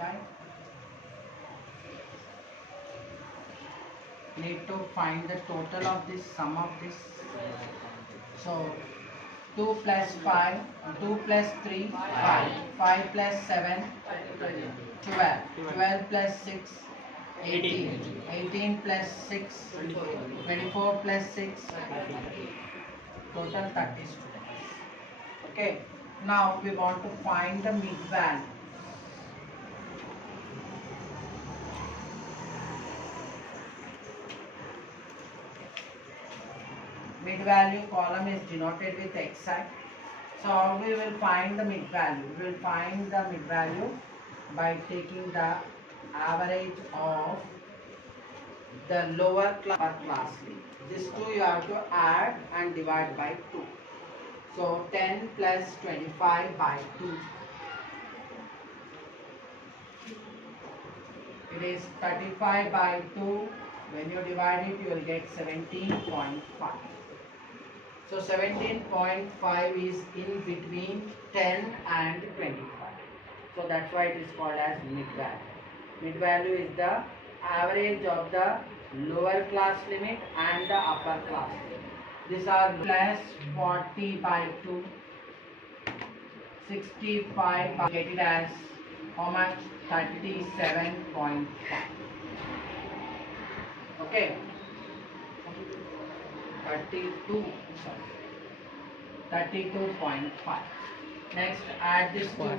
right? Need to find the total of this sum of this. So 2 plus 5, 2 plus 3, 5, 5 plus 7, 12, 12 plus 6, 18, 18 plus 6, 24 plus 6, total 30 students. Okay, now we want to find the mid value. Mid value column is denoted with xi. So how we will find the mid value? We will find the mid value by taking the average of the lower class limit. This 2 you have to add and divide by 2. So 10 plus 25 by 2. It is 35 by 2. When you divide it, you will get 17.5. So 17.5 is in between 10 and 25. So that's why it is called as mid value. Mid value is the average of the lower class limit and the upper class limit. These are plus 40 by 2, 65 by, get it as how much? 37.5. Okay. 32.5. Next, add this to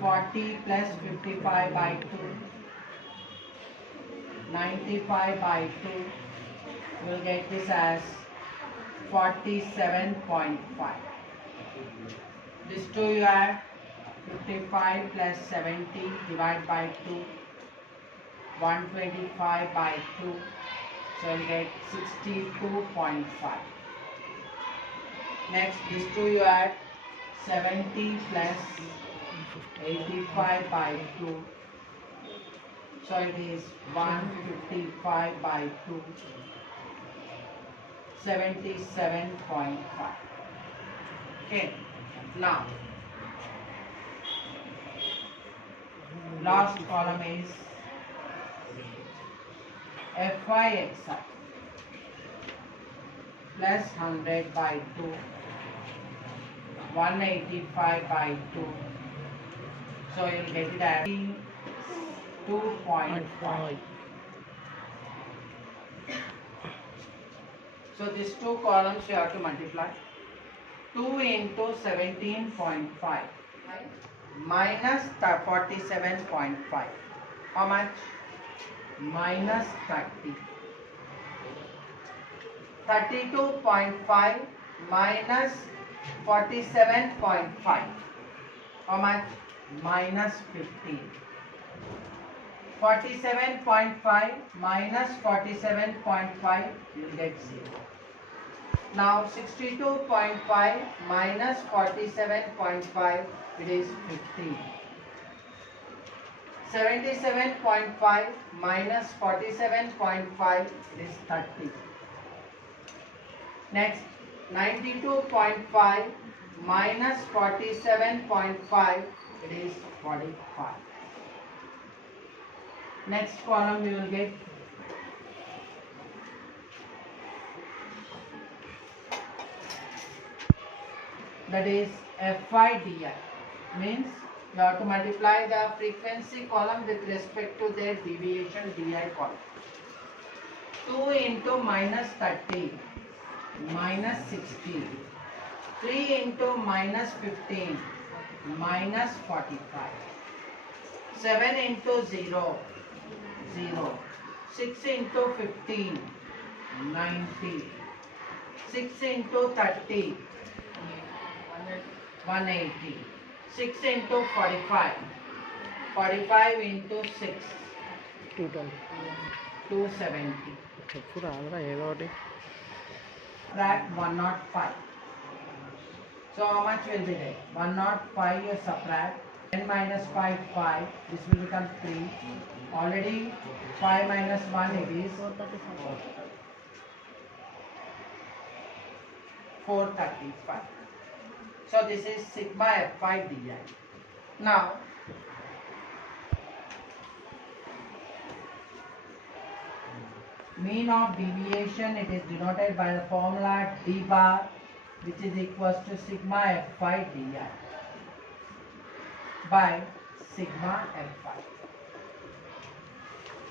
40 plus 55 by 2, 95 by 2. You will get this as 47.5. This 2 you add, 55 plus 70 divide by 2, 125 by 2. So you get 62.5. Next, these 2 you add, 70 plus 85 by 2. So it is 155 by 2, 77.5. Okay, now last column is FYXI plus 100 by 2, 185 by 2. So you will get it as 2.5. So these 2 columns you have to multiply. 2 into 17.5 minus 47.5. How much? Minus 30. 32.5 minus 47.5. How much? Minus 15. 47.5 minus 47.5, you will get 0. Now 62.5 minus 47.5, it is 15. 77.5 minus 47.5, it is 30. Next, 92.5 minus 47.5, it is 45. Next column we will get that is FIDI, means you have to multiply the frequency column with respect to their deviation DI column. 2 into minus 30 minus 60, 3 into minus 15 minus 45, 7 into 0, 0, 6 into 15, 90, 6 into 30, 180, 6 into 45, 45 into 6, 270. Subtract 105. So how much will be there? 105 you subtract. 10 minus 5, 5. This will become 3. Already 5 minus 1 it is 435. So this is sigma F5 di. Now Mean of deviation, it is denoted by the formula d bar, which is equals to sigma f5 di by sigma f5.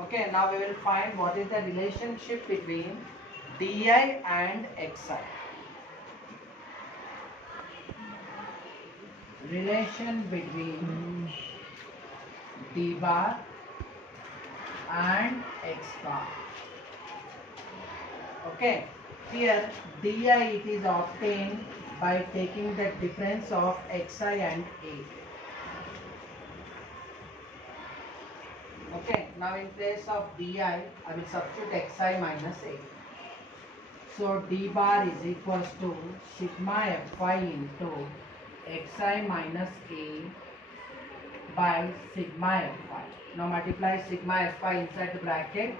Okay, now we will find what is the relationship between di and xi. Relation between d bar and x bar. Okay, here di it is obtained by taking the difference of xi and a. Okay, now in place of di, I will substitute xi minus a. So d bar is equals to sigma fi into xi minus a by sigma fi. Now multiply sigma fi inside the bracket.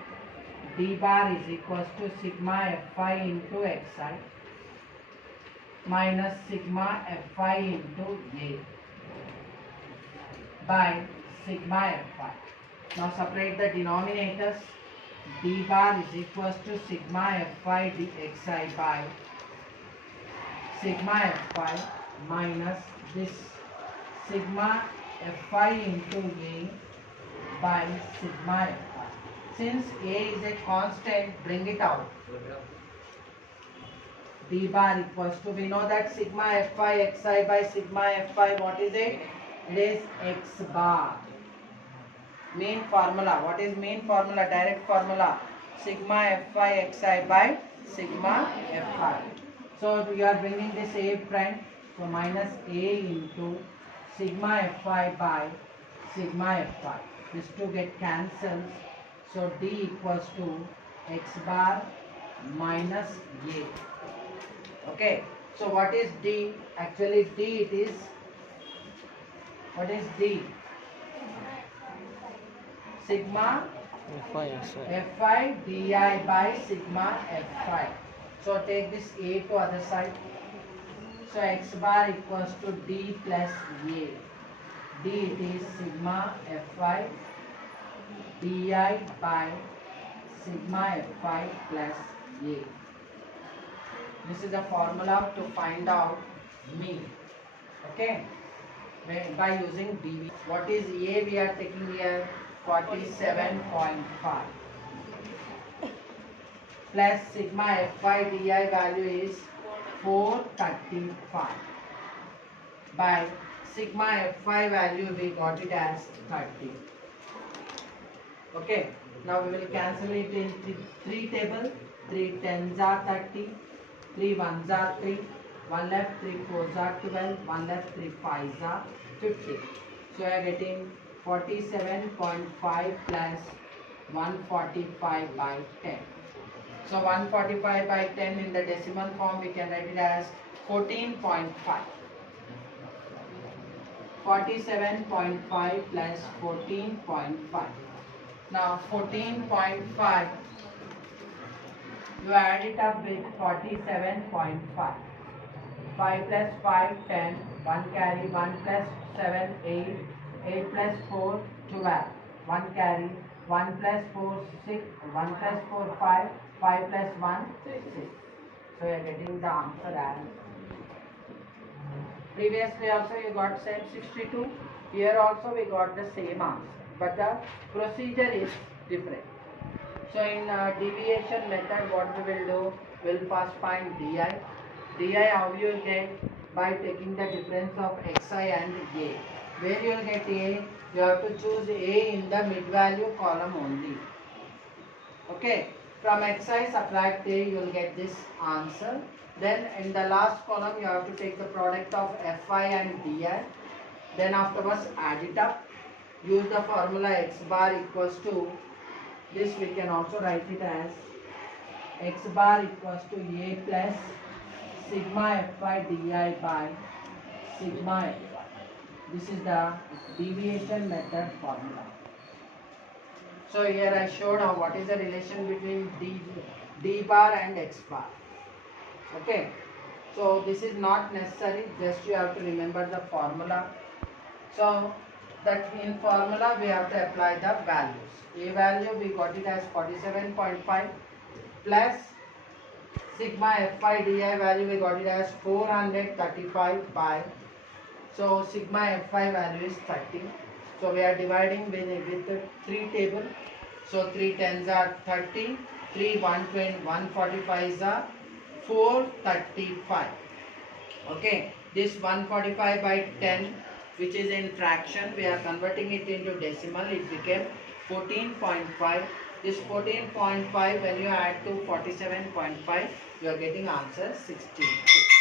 D bar is equals to sigma fi into xi minus sigma fi into a by sigma fi. Now separate the denominators. D bar is equals to sigma fi dxi by sigma fi minus this sigma fi into a by sigma fi. Since a is a constant, bring it out. D bar equals to, we know that sigma fi xi by sigma fi, what is it? It is x bar. Main formula, what is main formula? Direct formula, sigma fi xi by sigma fi. So we are bringing this a friend, so minus a into sigma fi by sigma fi. These two get cancelled, so d equals to x bar minus a. Okay, so what is d? Actually d it is, what is d? Sigma fi di by sigma fi. So take this a to other side. So x bar equals to d plus a. D it is sigma fi di by sigma fi plus a. This is the formula to find out mean. Okay, by using dv. What is a we are taking here? 47.5 plus sigma fi di value is 435 by sigma fi value we got it as 30. Okay, now we will cancel it in 3 table. 3 tens are 30, 3 ones are 3, 1 left, 3 fours are 12, 1 left, 3 fives are 50. So we are getting 47.5 plus 145 by 10. So 145 by 10 in the decimal form we can write it as 14.5. 47.5 plus 14.5. Now 14.5, you add it up with 47.5. 5 plus 5, 10, 1 carry, 1 plus 7, 8, 8 plus 4, 12, 1 carry, 1 plus 4, 6, 1 plus 4, 5, 5 plus 1, 6. So you are getting the answer as, previously also you got same 62, here also we got the same answer, but the procedure is different. So in deviation method what we will do, we will first find di. Di how you will get? By taking the difference of xi and a. Where you will get a? You have to choose a in the mid value column only. Okay, from xi subtract a, you will get this answer. Then in the last column you have to take the product of fi and di. Then afterwards add it up. Use the formula x bar equals to, this we can also write it as x bar equals to a plus sigma fi di by sigma fi. This is the deviation method formula. So here I showed how what is the relation between d bar and x bar. Okay, so this is not necessary, just you have to remember the formula. So that in formula we have to apply the values. A value we got it as 47.5, plus sigma Fi di value we got it as 435 pi. So sigma Fi value is 30. So we are dividing with the 3 table. So 3 tens are 30, 3 145 are 435. Okay, this 145 by 10 which is in fraction, we are converting it into decimal, it became 14.5. This 14.5 when you add to 47.5, you are getting answer 66.